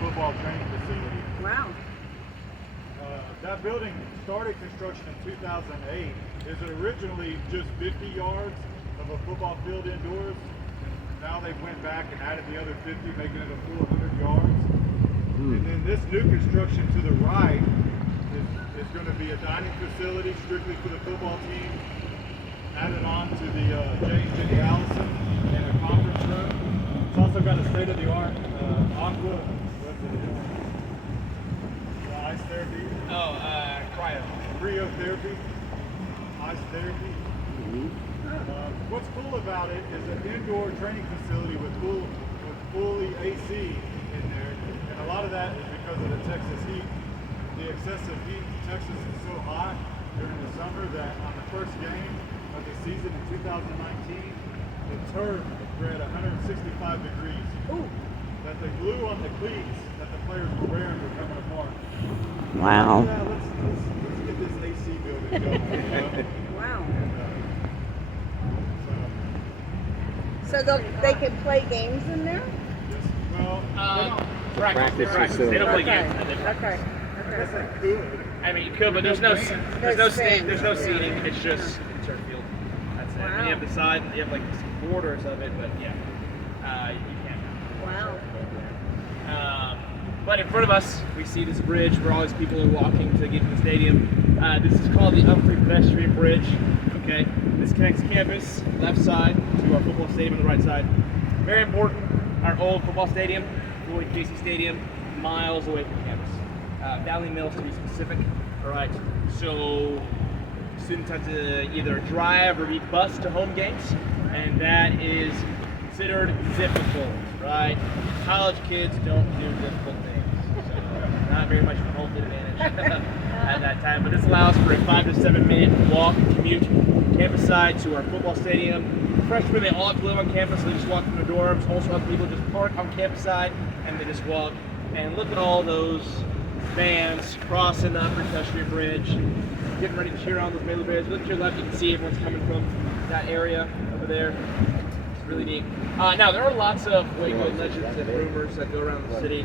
football training facility. Wow. That building started construction in 2008. It was originally just 50 yards of a football field indoors. Now they went back and added the other 50, making it a full 100 yards. And then this new construction to the right is going to be a dining facility strictly for the football team. Added on to the James Jenny Allison and a conference room. It's also got a state-of-the-art aqua. Ice therapy. Cryotherapy. Ice therapy. What's cool about it is an indoor training facility with fully AC in there, and a lot of that is because of the Texas heat. The excessive heat in Texas is so hot during the summer that on the first game of the season in 2019, the turf read 165 degrees. Ooh. That the glue on the cleats that the players were wearing were coming apart. Wow. Yeah, let's get this AC building going. Wow. And, So they can play games in there? yes, well, Practice facility. They don't play Okay. games. Okay. I guess I could. I mean, you could, but there's no seating. It's just turf field. That's it. Wow. And you have the side, you have like some borders of it, but yeah, you can't. Wow. But in front of us, we see this bridge where all these people are walking to get to the stadium. This is called the Humphrey Pedestrian Bridge. Okay, this connects campus left side to our football stadium on the right side. Very important. Our old football stadium, Floyd Casey Stadium, miles away from campus. Valley Mills to be specific. All right, so students have to either drive or be bused to home games, and that is considered difficult, right? College kids don't do difficult things, so not very much of a home advantage at that time. But this allows for a 5 to 7 minute walk commute campus side to our football stadium. Freshmen, they all have to live on campus, so they just walk from their dorms. Also, other people just park on campus side and they just walk. And look at all those fans crossing the Upper Pedestrian Bridge, getting ready to cheer on those Baylor Bears. Look to your left, you can see everyone's coming from that area over there. It's really neat. Now, there are lots of Waco legends and rumors that go around the city.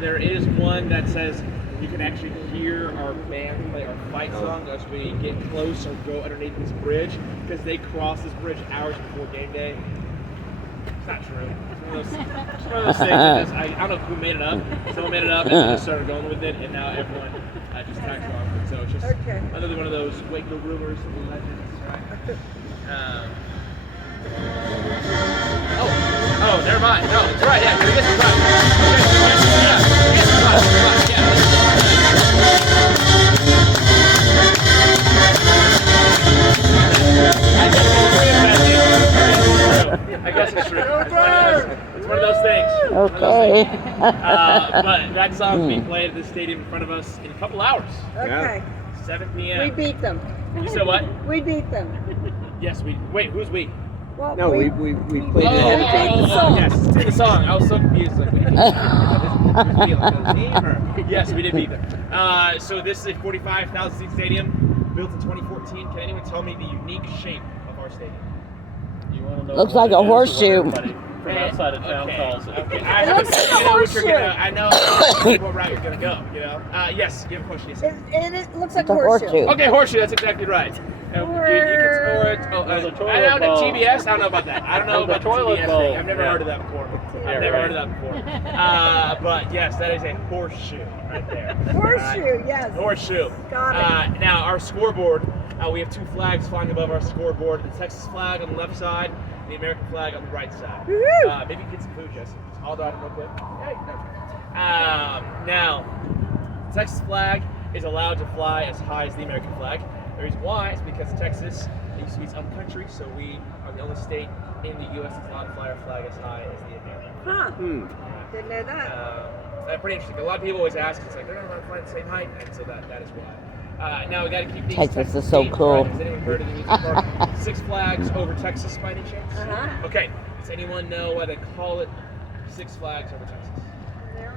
There is one that says you can actually hear our band play our fight song as we get close or go underneath this bridge, because they cross this bridge hours before game day. It's not true. It's one of those things that just, I don't know who made it up. Someone made it up and they just started going with it, and now everyone just tags along with it. So it's just another one of those Waco rumors and legends, right? Oh, never mind. No, it's right. Yeah, this is right. I guess it's true. It's one of those things. Okay. But that song's being played at the stadium in front of us in a couple hours. Okay. 7 p.m. We beat them. You said what? We beat them. Yes, we. Wait, who's we? Well, No, we played it. Yes, it's in the song. I was so confused. Like, yes, we did beat them. So this is a 45,000 seat stadium built in 2014. Can anyone tell me the unique shape of our stadium? You want to know Looks what like a it is, horseshoe. what everybody from outside of town calls it. Okay. It looks like a I know what you're horseshoe. gonna. I know what route you're gonna go. You know. Yes. You have a question. Yes. It looks like It's a horseshoe. horseshoe. Okay, horseshoe. That's exactly right. You can store it. Oh, There's a toilet I don't know bowl. TBS. I don't know about that. I don't know There's about a the toilet TBS bowl. thing. I've never Yeah. heard of that before. Yeah, I've never right. heard of that before. But yes, that is a horseshoe right there. Horseshoe, yes. Horseshoe. Got it. Now our scoreboard. We have two flags flying above our scoreboard: the Texas flag on the left side, the American flag on the right side. Woohoo! Maybe get some food, Jesse. Just hold on real quick. Hey, no. Now, the Texas flag is allowed to fly as high as the American flag. The reason why is because Texas used to be its own country, so we are the only state in the U.S. that's allowed to fly our flag as high as the American. Huh. Hmm. Didn't know that. Pretty interesting. A lot of people always ask, it's like they're not allowed to fly the same height, and so that is why. Now we got to keep these Texas is so themed, cool. right? Has anyone heard of the music park Six Flags Over Texas by any chance? Uh-huh. Okay. Does anyone know why they call it Six Flags Over Texas?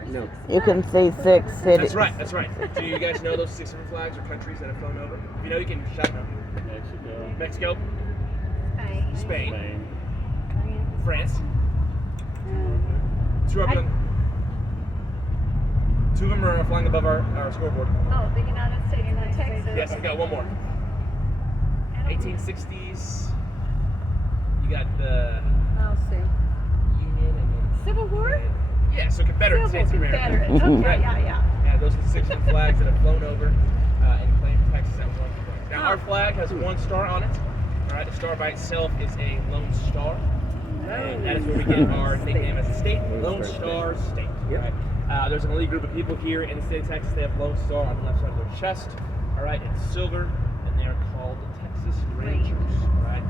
No. You can see 6 cities. That's right. That's right. Do you guys know those 6 different flags or countries that have flown over? If you know, you can shout them. Mexico. Mexico, Spain, France, Switzerland, Two of them are flying above our scoreboard. Oh, the United States and the Texas. Yes, I've got one more. 1860s. You got the Oh, see. Union and then Civil War? yeah, so Confederate States of America. Confederate. Okay, Right. yeah. Yeah, those are the 6 flags that have flown over and claimed Texas at one point. Now, our flag has 1 star on it. All right, the star by itself is a Lone Star. And that is where we get our nickname as a state, Lone Star State. Right? There's an elite group of people here in the state of Texas. They have Lone Star on the left side of their chest. All right, it's silver, and they are called the Texas Rangers. All right,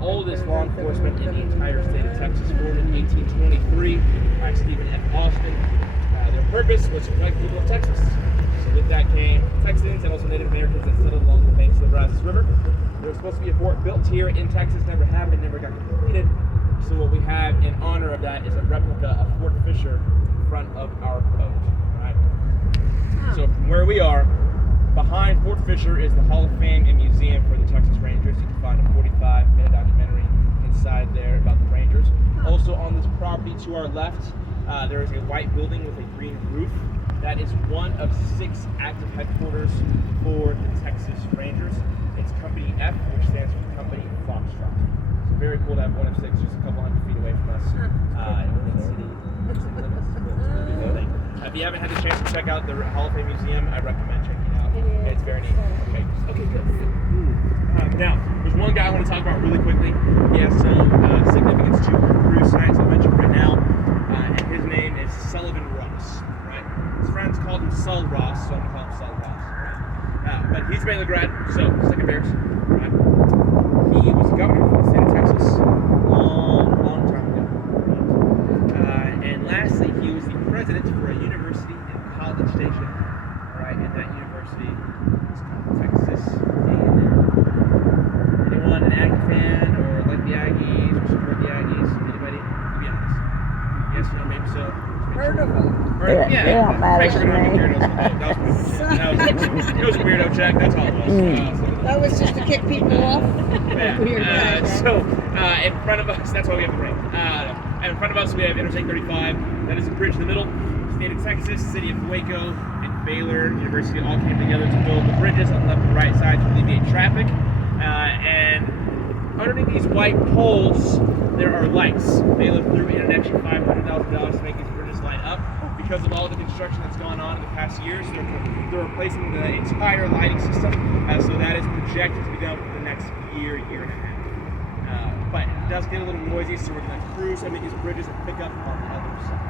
oldest law enforcement in the entire state of Texas, formed in 1823 by Stephen F. Austin. Their purpose was to protect people of Texas. So with that came Texans and also Native Americans that settled along the banks of the Brazos River. There was supposed to be a fort built here in Texas, never happened, never got completed. So what we have in honor of that is a replica of Fort Fisher in front of our boat. Right? So from where we are, behind Fort Fisher is the Hall of Fame and Museum for the Texas Rangers. You can find a 45-minute documentary inside there about the Rangers. Also on this property to our left, there is a white building with a green roof. That is one of 6 active headquarters for the Texas Rangers. It's Company F, which stands for Company Foxtrot. So very cool to have one of 6 just a couple hundred feet away from us in the city. If you haven't had the chance to check out the Hall of Fame Museum, I recommend checking it out. It's very neat. Okay, good. Now, there's one guy I want to talk about really quickly. He has some significance to our cruise tonight, so I'll mention right now. And his name is Sullivan Ross. Right? His friends called him Sul Ross, so I'm going to call him Sul Ross. Right? But he's a Baylor grad, so it's like a Bears. Right? He was a governor for the state of Texas long time ago. Right? And lastly, he was the president for a university in College Station. Right? And that university is called Texas A&M. Anyone an Aggie fan or like the Aggies or support the Aggies? Anybody? To be honest. Yes, no, maybe so. Heard of them. They don't matter Make sure to me. it was a weirdo check. That's all it was. That was just to kick people off. In front of us, that's why we have the ring. In front of us, we have Interstate 35. That is a bridge in the middle. State of Texas, city of Waco, and Baylor University all came together to build the bridges on the left and right side to alleviate traffic. And underneath these white poles, there are lights. Baylor threw in an extra $500,000 to make these bridges light up. Because of all the construction that's gone on in the past years, they're replacing the entire lighting system. So that is projected to be done for the next year and a half. But it does get a little noisy, so we're going to cruise some of these bridges and pick up on the other side.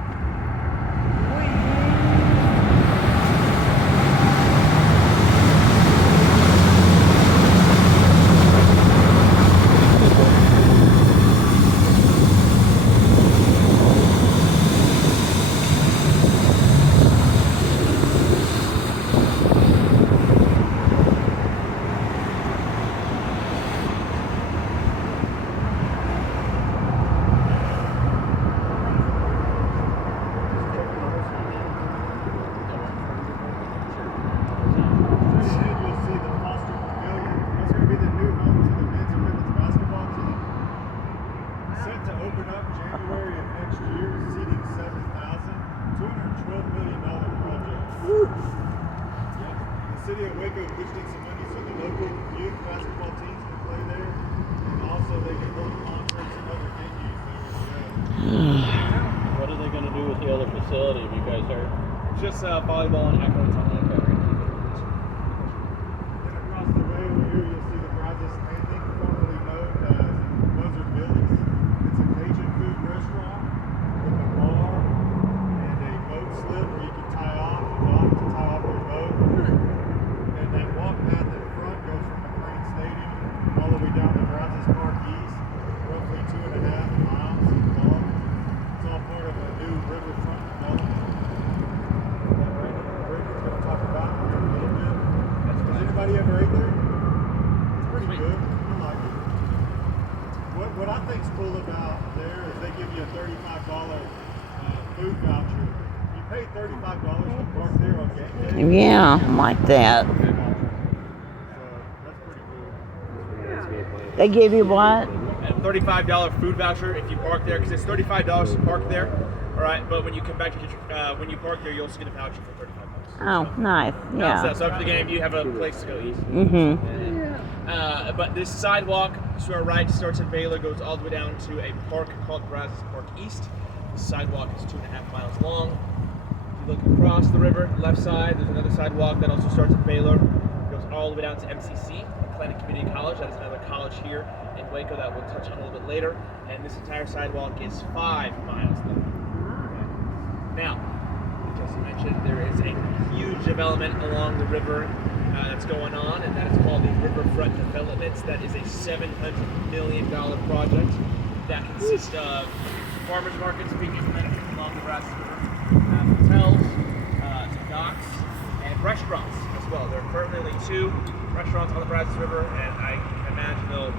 The city of Waco pushed in some money so the local youth basketball teams can play there, and also they can hold concerts and other venues there. What are they going to do with the other facility? Have you guys heard? Just volleyball and acro time. Then across the way over here, you'll see the Brazos Landing, formerly known as Buzzard Billy's. It's a Cajun food restaurant with a bar and a boat slip where you can tie off and dock to tie off your boat. And that walk path in front goes from McCrane Stadium all the way down to Brazos Park East, roughly 2.5 miles long. It's all part of a new riverfront development. Anybody ever ate there? It's pretty good. I like it. What I think's cool about there is they give you a $35 food voucher. You pay $35 to park there on game day. Yeah, I like that. So that's pretty cool. They give you what? A $35 food voucher if you park there, because it's $35 to park there. All right, but when you come back to get when you park there, you also get a voucher for $35. Oh, nice. Yeah. So after the game, you have a place to go eat. Mm-hmm. But this sidewalk to our right starts in Baylor, goes all the way down to a park called Brazos Park East. The sidewalk is 2.5 miles long. If you look across the river, left side, there's another sidewalk that also starts at Baylor. Goes all the way down to MCC, Atlantic Community College. That is another college here in Waco that we'll touch on a little bit later. And this entire sidewalk is 5 miles long. Now, as I mentioned, there is a huge development along the river that's going on, and that is called the Riverfront Developments. That is a $700 million project that consists of farmers markets being implemented along the Brazos River, hotels, docks, and restaurants as well. There are currently only 2 restaurants on the Brazos River, and I imagine they'll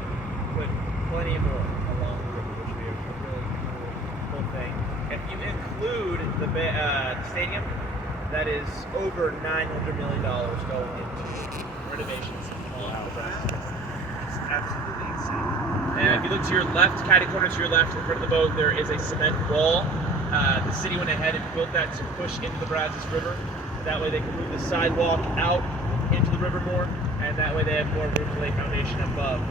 put plenty more along the river, which would be a really cool thing. If you include the stadium, that is over $900 million going into renovations along the Brazos River. It's absolutely insane. And if you look to your left, catty corner to your left, in front of the boat, there is a cement wall. The city went ahead and built that to push into the Brazos River. That way they can move the sidewalk out into the river more, and that way they have more room to lay foundation above.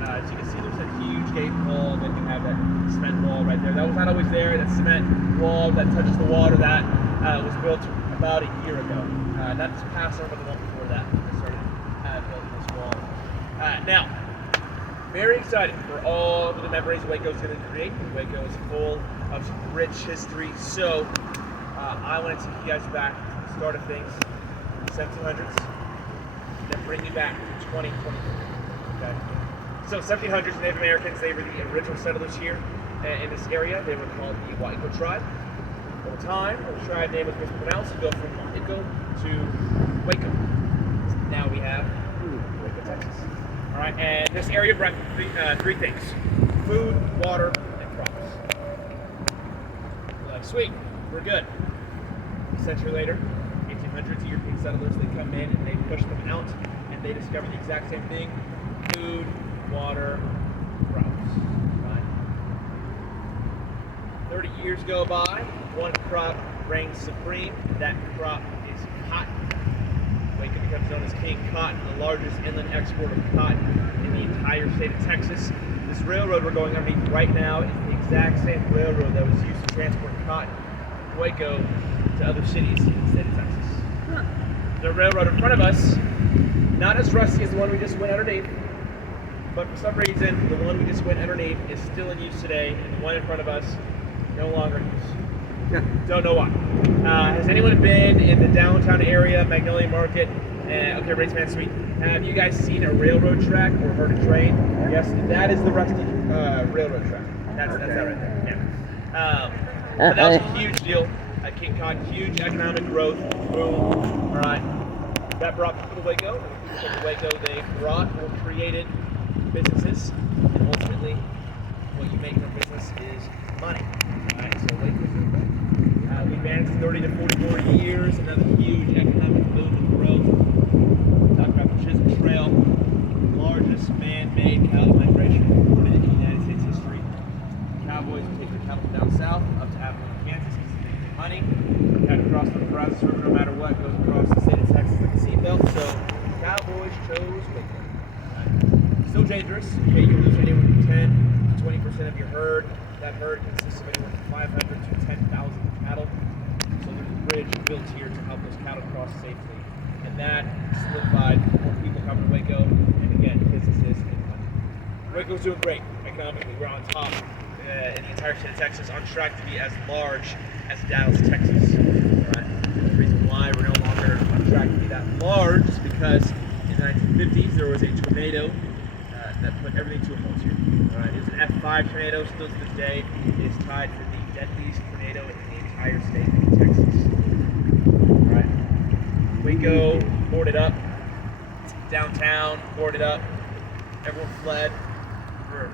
As you can see, there's a huge gate wall, then you have that cement wall right there. That was not always there. That cement wall that touches the water, that was built about a year ago. That's Passover, the one before that. They started building this wall. Now, very excited for all the memories Waco's going to create. Waco is full of rich history, so I want to take you guys back to the start of things, 1700s, then bring you back to 2023. Okay? So 1700s, Native Americans, they were the original settlers here in this area. They were called the Waiko tribe. Over time, the tribe name was mispronounced to go from Waiko to Waco. Now we have Waco, Texas. All right, and this area brought 3 things: food, water, and crops. We're like, sweet, we're good. A century later, 1800s, European settlers, they come in and they push them out, and they discover the exact same thing: food, water, crops. Right? 30 years go by, one crop reigns supreme. That crop is cotton. Waco becomes known as King Cotton, the largest inland export of cotton in the entire state of Texas. This railroad we're going underneath right now is the exact same railroad that was used to transport cotton from Waco to other cities in the state of Texas. The railroad in front of us, not as rusty as the one we just went underneath, but for some reason, the one we just went underneath is still in use today, and the one in front of us, no longer in use. Don't know why. Has anyone been in the downtown area, Magnolia Market? Okay, raise your hand, sweet. Have you guys seen a railroad track or heard a train? Yes, that is the rusty railroad track. That's that right there. Yeah. But that was a huge deal. King Cotton, huge economic growth. Boom. All right. That brought people to Waco. People to Waco, they brought or created businesses, and ultimately, what you make from business is money. Alright, so Waco's doing great. We advanced 30 to 40 more years, another huge economic boom and growth. Talk about the Chisholm Trail, largest man-made cattle migration recorded in United States history. Cowboys would take their cattle down south up to Abilene, Kansas, because they make money. Got across the Brazos River, no matter what, goes across the state of Texas like a seatbelt. So Cowboys chose Waco. Still dangerous. Okay, you lose anywhere from 10 to 20% of your herd. That herd consists of anywhere from 500 to 10,000 cattle. So there's a bridge built here to help those cattle cross safely. And that solidified more people coming to Waco, and again, businesses and money. Waco's doing great economically. We're on top in the entire state of Texas, on track to be as large as Dallas, Texas. All right. And the reason why we're no longer on track to be that large is because in the 1950s there was a tornado that put everything to a halt here. It was an F5 tornado, still to this day. It is tied for the deadliest tornado in the entire state of Texas. Alright. Waco boarded up. Downtown boarded up. Everyone fled for